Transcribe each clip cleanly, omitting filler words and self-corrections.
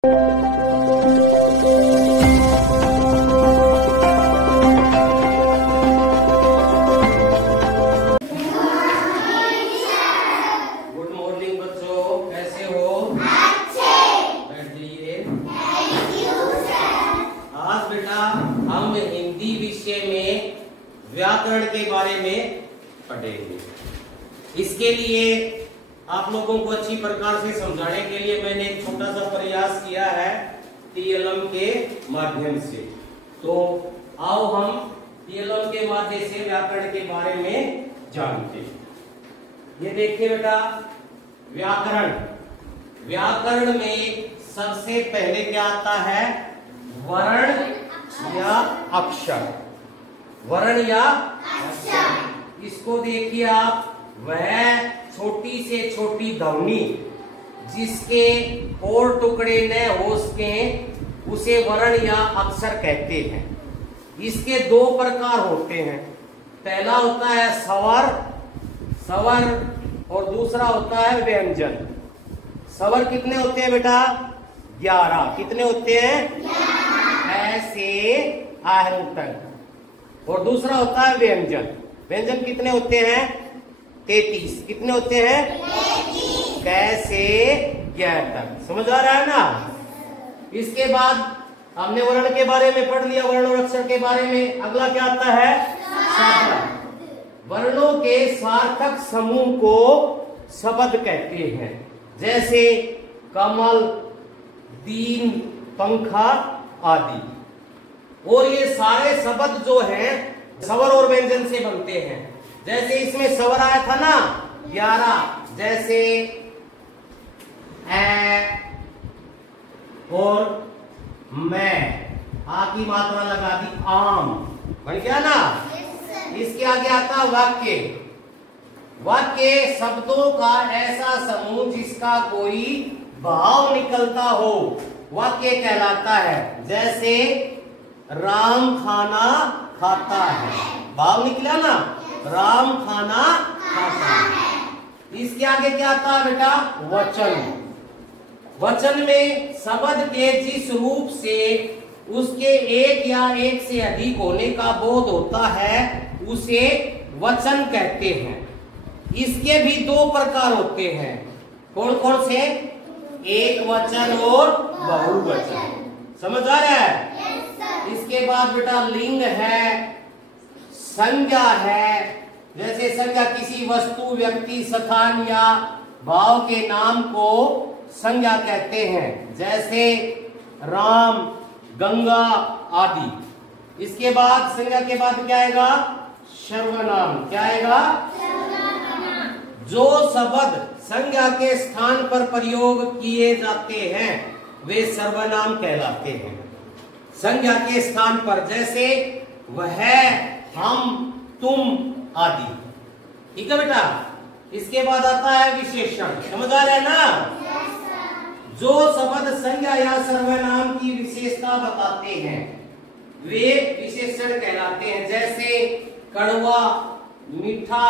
हम हिंदी विषय में व्याकरण के बारे में पढ़ेंगे। इसके लिए आप लोगों को अच्छी प्रकार से समझाने के लिए मैंने एक छोटा सा प्रयास किया है टीएलएम के माध्यम से। तो आओ हम टीएलएम के माध्यम से व्याकरण के बारे में जानते हैं। ये देखिए बेटा, व्याकरण व्याकरण में सबसे पहले क्या आता है? वर्ण या अक्षर। वर्ण या अक्षर। इसको देखिए आप, वह छोटी से छोटी ध्वनि जिसके और टुकड़े न हो सके उसे वर्ण या अक्षर कहते हैं। इसके दो प्रकार होते हैं। पहला होता है स्वर और दूसरा होता है व्यंजन। स्वर कितने होते हैं बेटा? 11। कितने होते हैं? ऐसे आहू तक। और दूसरा होता है व्यंजन। व्यंजन कितने होते हैं? 33। कितने होते हैं? 33। कैसे ज्ञ तक। समझ आ रहा है ना? इसके बाद हमने वर्ण के बारे में पढ़ लिया, वर्ण और अक्षर के बारे में। अगला क्या आता है? शब्द। वर्णों के सार्थक समूह को शब्द कहते हैं, जैसे कमल, दीन, पंखा आदि। और ये सारे शब्द जो हैं स्वर और व्यंजन से बनते हैं। जैसे इसमें स्वर आया था ना 11, जैसे ए और मैं, आ की मात्रा लगा दी आम, बन गया ना। इसके आगे आता वाक्य। वाक्य शब्दों का ऐसा समूह जिसका कोई भाव निकलता हो वाक्य कहलाता है। जैसे राम खाना खाता है, भाव निकला ना, राम खाना खाता है। इसके आगे क्या आता है बेटा? वचन। वचन में शब्द के जिस रूप से उसके एक या एक से अधिक होने का बोध होता है उसे वचन कहते हैं। इसके भी दो प्रकार होते हैं। कौन कौन से? एक वचन और बहुवचन। समझ आ रहा है? इसके बाद बेटा लिंग है, संज्ञा है। जैसे संज्ञा किसी वस्तु, व्यक्ति, स्थान या भाव के नाम को संज्ञा कहते हैं, जैसे राम, गंगा आदि। इसके बाद संज्ञा के बाद क्या आएगा? सर्वनाम। क्या आएगा? जो शब्द संज्ञा के स्थान पर प्रयोग किए जाते हैं वे सर्वनाम कहलाते हैं। संज्ञा के स्थान पर, जैसे वह, हम, तुम आदि। ठीक है बेटा। इसके बाद आता है विशेषण। समझ आ रहा है ना? जो शब्द संज्ञा या सर्वनाम की विशेषता बताते हैं वे विशेषण कहलाते हैं, जैसे कड़वा, मीठा,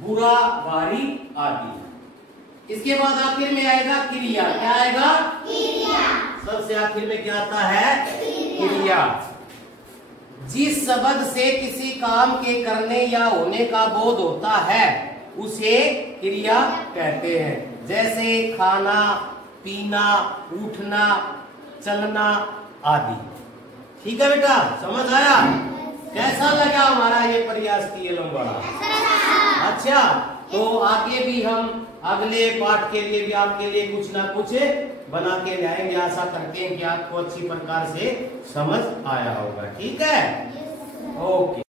बुरा, भारी आदि। इसके बाद आखिर में आएगा क्रिया। क्या आएगा? क्रिया। सबसे आखिर में क्या आता है? क्रिया। जिस शब्द से किसी काम के करने या होने का बोध होता है उसे क्रिया कहते हैं, जैसे खाना, पीना, उठना, चलना आदि। ठीक है बेटा, समझ आया? कैसा लगा हमारा ये प्रयास टीएलएम वाला? अच्छा, तो आगे भी हम अगले पाठ के लिए भी आपके लिए कुछ ना कुछ बना के लाएंगे। आशा करते हैं कि आपको अच्छी प्रकार से समझ आया होगा। ठीक है, ओके।